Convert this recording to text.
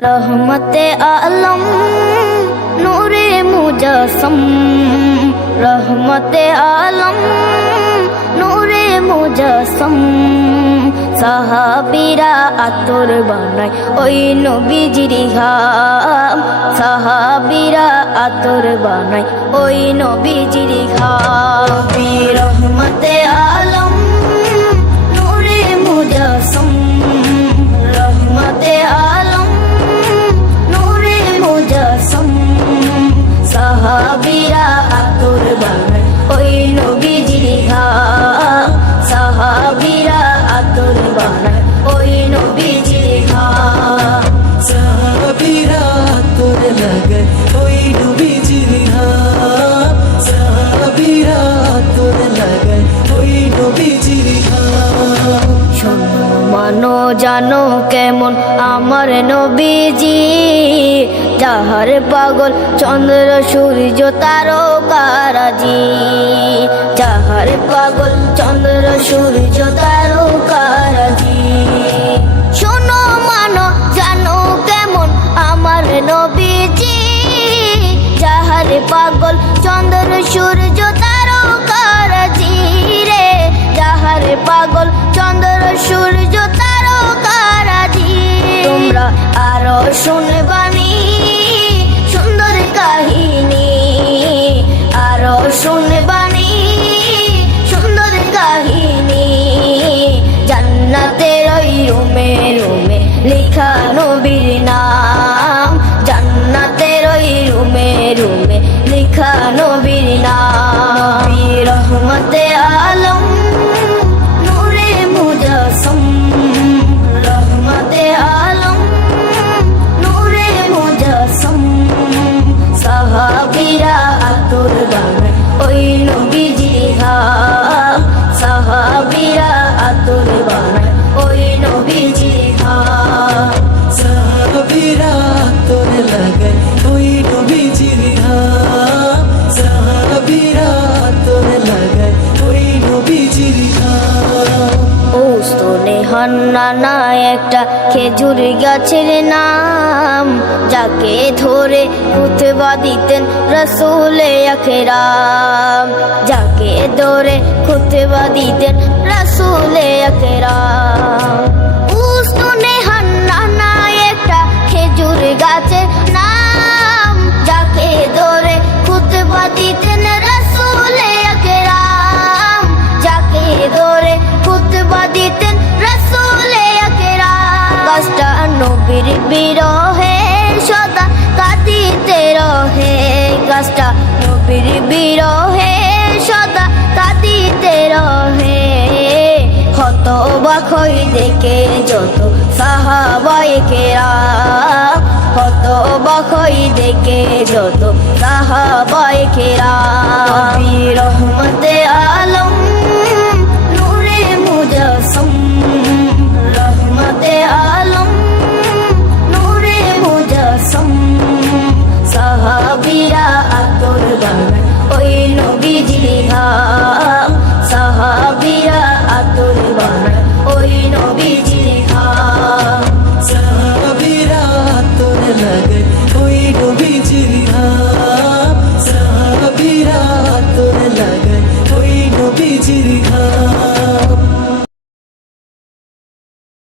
रहमते आलम नूरे मुजस्सम, रहमते आलम नूरे मुजस्सम। সাহাবীরা আতর বানায় ওই নবীজির ঘাম, সাহাবীরা আতর বানায় ওই নবীজির ঘাম। রহমতে আলম নূরে মুজস্সম, রহমতে আলম নূরে মুজস্সম। সাহাবীরা আতর বানায় ওই নবীজির ঘাম, সাহাবীরা আতর বানায় ওই নবীজির ঘাম। সাহাবীরা আতর লাগায় ওই নবীজির ঘাম, সাহাবীরা আতর লাগায় ওই নবীজির ঘাম। শোনো মানো জানো কেমন আমার নবীজি, যাহার পাগল চন্দ্র সূর্য তারকারাজি, যাহার পাগল চন্দ্র সূর্য তারকারাজি। শোনো মানো জানো কেমন আমার নবীজি, যাহার পাগল চন্দ্র সূর্য তারকারাজি রে, যাহার পাগল চন্দ্র সূর্য তারকারাজি। তোমরা আরো শুনবানি সুন্দর কাহিনী, আরো শুনবানি সুন্দর কাহিনী। জান্নাতের ওই রুমে রুমে লেখা নবীর নাম, জান্নাতের ওই রুমে রুমে লেখা নবীর নাম। রহমতে আলম নূরে মুজস্সম, রহমতে আলম নূরে মুজস্সম। সাহাবীরা আতর বানায় ওই নবীজির ঘাম, সাহাবীরা আতর বানায় ওই নবীজির ঘাম। সাহাবীরা আতর লাগায় ওই নবীজির ঘাম, সাহাবীরা আতর লাগায় ওই নবীজির ঘাম। ওস্তনে হান্নানা একটা খেজুর গাছের নাম, যাকে ধরে খুতবা দিতেন রাসূলে আকরাম, যাকে ধরে খুতবা দিতেন রাসূলে আকরাম। ওস্তনে হান্নানা একটা খেজুর গাছের নাম, যাকে ধরে খুতবা দিতেন রাসূলে আকরাম, যাকে ধরে খুতবা দিতেন রাসূলে আকরাম। গাছটা নবীর বিরহে সদা কাঁদিতে রহে, গাছটা নবীর বিরহে সদা কাঁদিতে রহে। হতবাক হয়ে দেখে যত সাহাবায়ে কেরাম, হতবাক হয়ে দেখে যত সাহাবায়ে কেরাম। রহমতে আলম